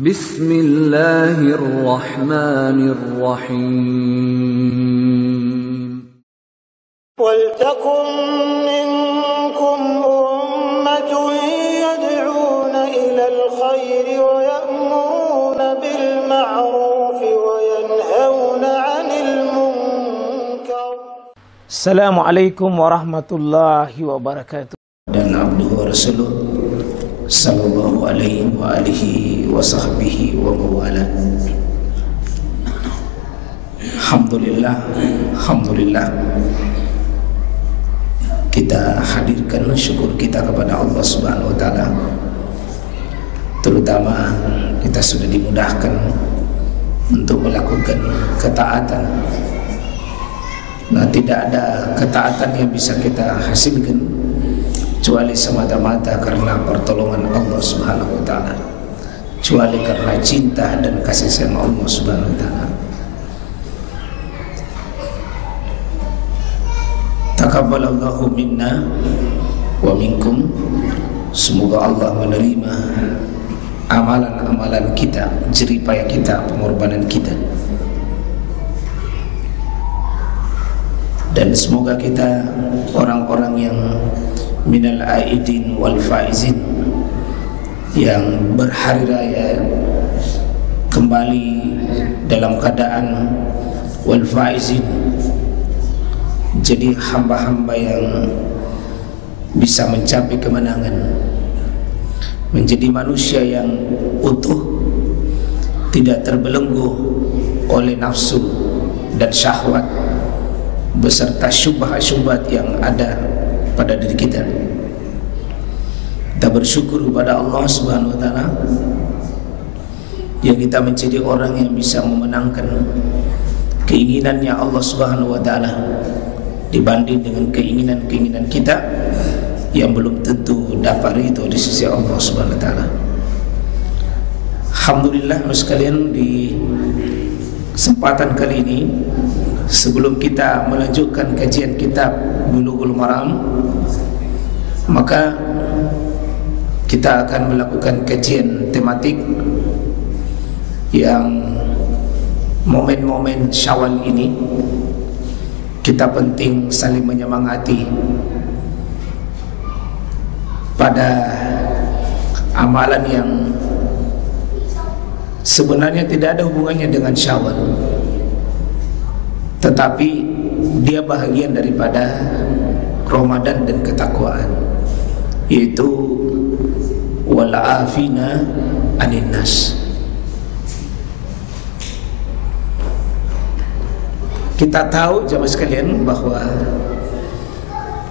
Bismillahirrahmanirrahim. وَلْتَكُنْ مِنْكُمْ أُمَّةٌ يَدْعُونَ إِلَى الْخَيْرِ وَيَأْمُرُونَ بِالْمَعْرُوفِ وَيَنْهَوْنَ عَنِ الْمُنْكَرِ. Assalamualaikum warahmatullahi wabarakatuh. Dan abduhu wa rasuluh sallallahu alaihi wa alihi wa sahbihi wa mawala. Alhamdulillah kita hadirkan syukur kita kepada Allah Subhanahu wa taala. Terutama kita sudah dimudahkan untuk melakukan ketaatan. Nah, tidak ada ketaatan yang bisa kita hasilkan kecuali semata-mata karena pertolongan Allah Subhanahu wa taala, kecuali karena cinta dan kasih sayang Allah Subhanahu wa taala. Taqabbalallahu minna wa minkum. Semoga Allah menerima amalan-amalan kita, jerih payah kita, pengorbanan kita. Dan semoga kita orang-orang yang minal aidin wal faizin, yang berhari raya kembali dalam keadaan wal faizin, jadi hamba-hamba yang bisa mencapai kemenangan, menjadi manusia yang utuh, tidak terbelenggu oleh nafsu dan syahwat beserta syubhat-syubhat yang ada pada diri kita. Kita bersyukur kepada Allah Subhanahu wa taala yang kita menjadi orang yang bisa memenangkan keinginannya Allah Subhanahu wa taala dibanding dengan keinginan-keinginan kita yang belum tentu dapat itu di sisi Allah Subhanahu wa taala. Alhamdulillah sekalian, di kesempatan kali ini sebelum kita melanjutkan kajian kitab Bulughul Maram, maka kita akan melakukan kajian tematik yang momen-momen Syawal ini kita penting saling menyemangati pada amalan yang sebenarnya tidak ada hubungannya dengan Syawal, tetapi dia bahagian daripada Ramadan dan ketakwaan, yaitu wal afina anin nas. Kita tahu jemaah sekalian bahwa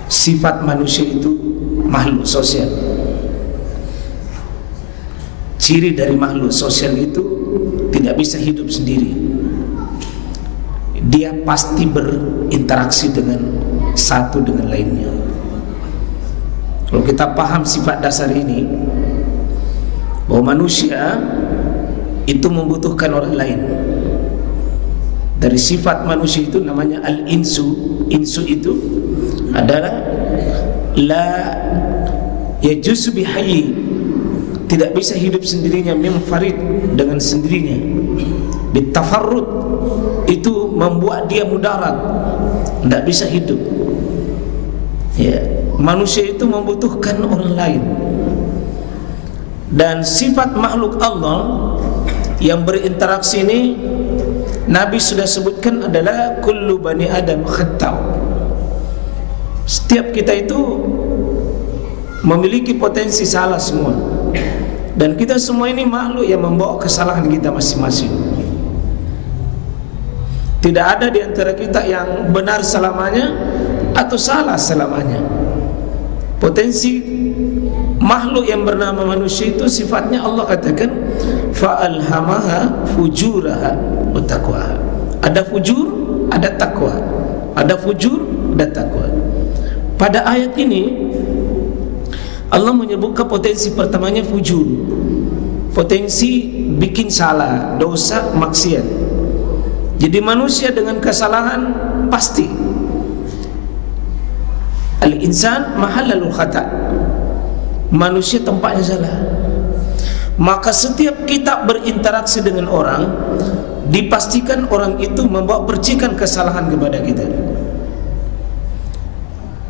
sifat manusia itu makhluk sosial. Ciri dari makhluk sosial itu tidak bisa hidup sendiri. Dia pasti berinteraksi dengan satu dengan lainnya. Kalau kita paham sifat dasar ini, bahwa manusia itu membutuhkan orang lain. Dari sifat manusia itu namanya al-insu. Insu itu adalah la yajuzu bihayyi, tidak bisa hidup sendirinya, munfarid dengan sendirinya. Bitafarrud, itu membuat dia mudarat, tidak bisa hidup. Ya, manusia itu membutuhkan orang lain. Dan sifat makhluk Allah yang berinteraksi ini Nabi sudah sebutkan adalah kullu bani adam khatau. Setiap kita itu memiliki potensi salah semua, dan kita semua ini makhluk yang membawa kesalahan kita masing-masing. Tidak ada di antara kita yang benar selamanya atau salah selamanya. Potensi makhluk yang bernama manusia itu sifatnya Allah katakan fa'alhamaha fujuraha wa taqwaha. Ada fujur, ada takwa. Ada fujur, ada takwa. Pada ayat ini Allah menyebutkan potensi pertamanya fujur, potensi bikin salah, dosa, maksiat. Jadi manusia dengan kesalahan pasti. Al-insan mahallalul khata', manusia tempatnya salah. Maka setiap kita berinteraksi dengan orang, dipastikan orang itu membawa percikan kesalahan kepada kita.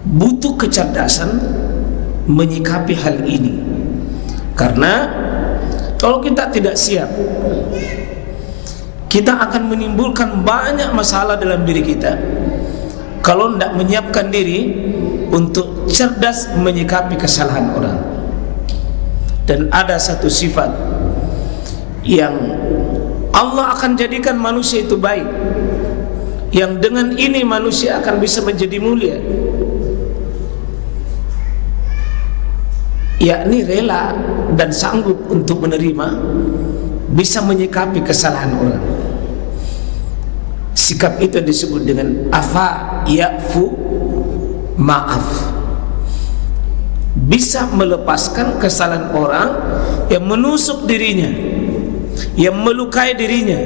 Butuh kecerdasan menyikapi hal ini, karena kalau kita tidak siap, kita akan menimbulkan banyak masalah dalam diri kita kalau tidak menyiapkan diri untuk cerdas menyikapi kesalahan orang. Dan ada satu sifat yang Allah akan jadikan manusia itu baik, yang dengan ini manusia akan bisa menjadi mulia, yakni rela dan sanggup untuk menerima, bisa menyikapi kesalahan orang. Sikap itu disebut dengan afa ya'fu, maaf. Bisa melepaskan kesalahan orang yang menusuk dirinya, yang melukai dirinya,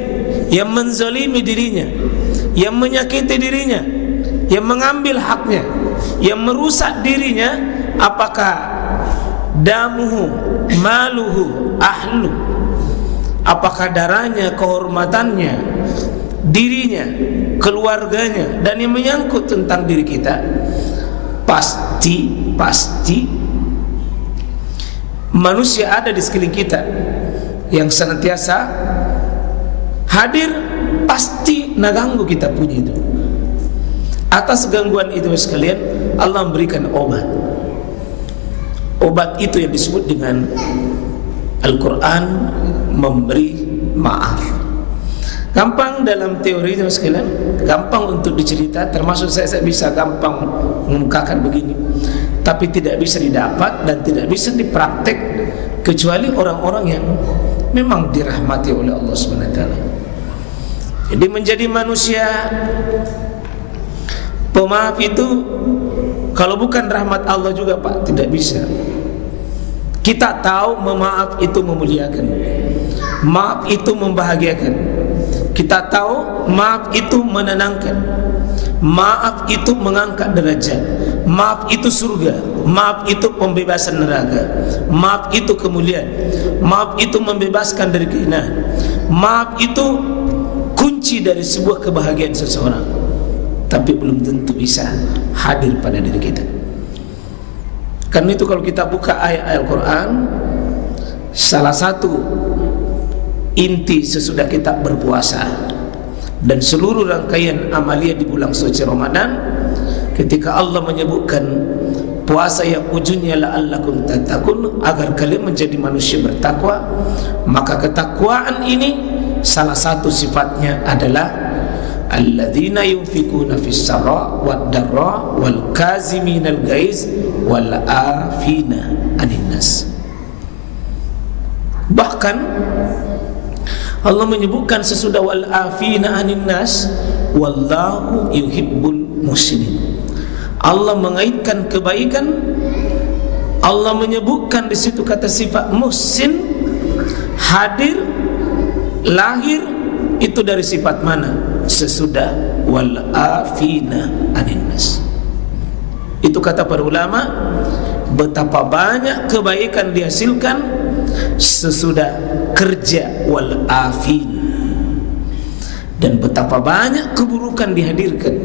yang menzalimi dirinya, yang menyakiti dirinya, yang mengambil haknya, yang merusak dirinya. Apakah damuhu, maluhu, ahlu, apakah darahnya, kehormatannya, dirinya, keluarganya, dan yang menyangkut tentang diri kita, pasti manusia ada di sekeliling kita yang senantiasa hadir, pasti naganggu kita punya itu. Atas gangguan itu sekalian, Allah memberikan obat. Obat itu yang disebut dengan Al-Quran memberi maaf. Gampang dalam teori itu sekalian, gampang untuk dicerita, termasuk saya bisa gampang mengungkapkan begini, tapi tidak bisa didapat dan tidak bisa dipraktek kecuali orang-orang yang memang dirahmati oleh Allah SWT. Jadi menjadi manusia pemaaf itu kalau bukan rahmat Allah juga Pak, tidak bisa. Kita tahu memaaf itu memuliakan, maaf itu membahagiakan. Kita tahu maaf itu menenangkan, maaf itu mengangkat derajat, maaf itu surga, maaf itu pembebasan neraka, maaf itu kemuliaan, maaf itu membebaskan dari kehinaan, maaf itu kunci dari sebuah kebahagiaan seseorang. Tapi belum tentu bisa hadir pada diri kita. Karena itu kalau kita buka ayat Al-Quran, salah satu inti sesudah kita berpuasa dan seluruh rangkaian amalia di bulan suci Ramadan, ketika Allah menyebutkan puasa yang ujungnya la'allakum tattaqun, agar kalian menjadi manusia bertakwa, maka ketakwaan ini salah satu sifatnya adalah alladzina yunfikuna fis sarra wad darra wal kaziminal ghaiz wal afina anin nas. Bahkan Allah menyebutkan sesudah wal afina anin nas, wallahu yuhibbul muhsinin. Allah mengaitkan kebaikan, Allah menyebutkan di situ kata sifat muhsin, hadir, lahir, itu dari sifat mana? Sesudah wal afina anin nas. Itu kata para ulama, betapa banyak kebaikan dihasilkan sesudah kerja wal afin, dan betapa banyak keburukan dihadirkan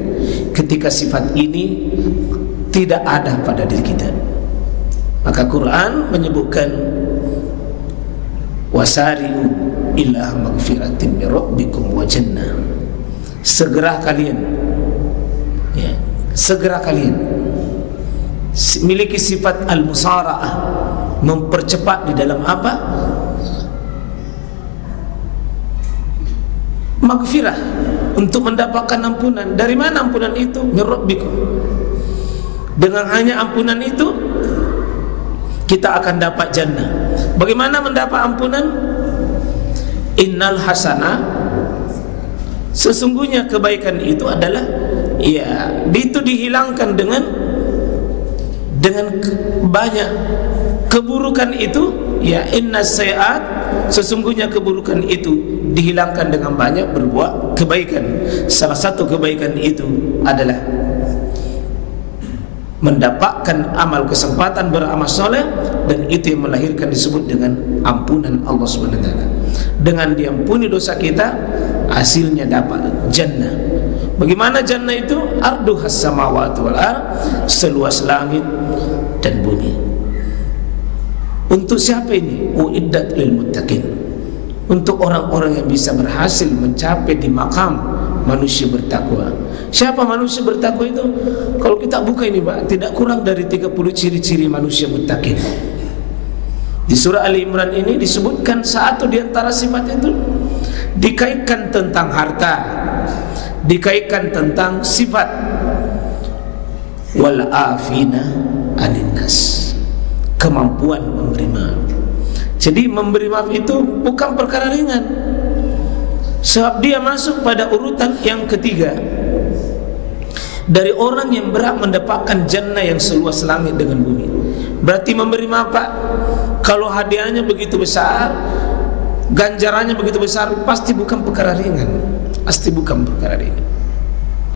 ketika sifat ini tidak ada pada diri kita. Maka Quran menyebutkan wasari'u ila magfiratin min rabbikum wa jannah. Segera kalian, ya, segera kalian miliki sifat al-musara'ah, mempercepat di dalam apa? Maghfirah, untuk mendapatkan ampunan. Dari mana ampunan itu? Min rabbikum. Dengan hanya ampunan itu kita akan dapat jannah. Bagaimana mendapat ampunan? Innal hasana, sesungguhnya kebaikan itu adalah, ya, itu dihilangkan dengan banyak keburukan itu, ya, innas sayiat, sesungguhnya keburukan itu dihilangkan dengan banyak berbuat kebaikan. Salah satu kebaikan itu adalah mendapatkan amal kesempatan beramal soleh, dan itu yang melahirkan disebut dengan ampunan Allah Subhanahu wa taala. Dengan diampuni dosa kita, hasilnya dapat jannah. Bagaimana jannah itu? Arduhas samawati wal ard, seluas langit dan bumi. Untuk siapa ini? Uiddat lil muttaqin. Untuk orang-orang yang bisa berhasil mencapai di makam manusia bertakwa. Siapa manusia bertakwa itu? Kalau kita buka ini Pak, tidak kurang dari 30 ciri-ciri manusia muttaqin. Di surah Ali Imran ini disebutkan satu di antara sifat itu, dikaitkan tentang harta, dikaitkan tentang sifat, wal afina anin nas, kemampuan memberi maaf. Jadi memberi maaf itu bukan perkara ringan, sebab dia masuk pada urutan yang ketiga dari orang yang berhak mendapatkan jannah yang seluas langit dengan bumi. Berarti memberi maaf Pak, kalau hadiahnya begitu besar, ganjarannya begitu besar, pasti bukan perkara ringan. Pasti bukan perkara ringan.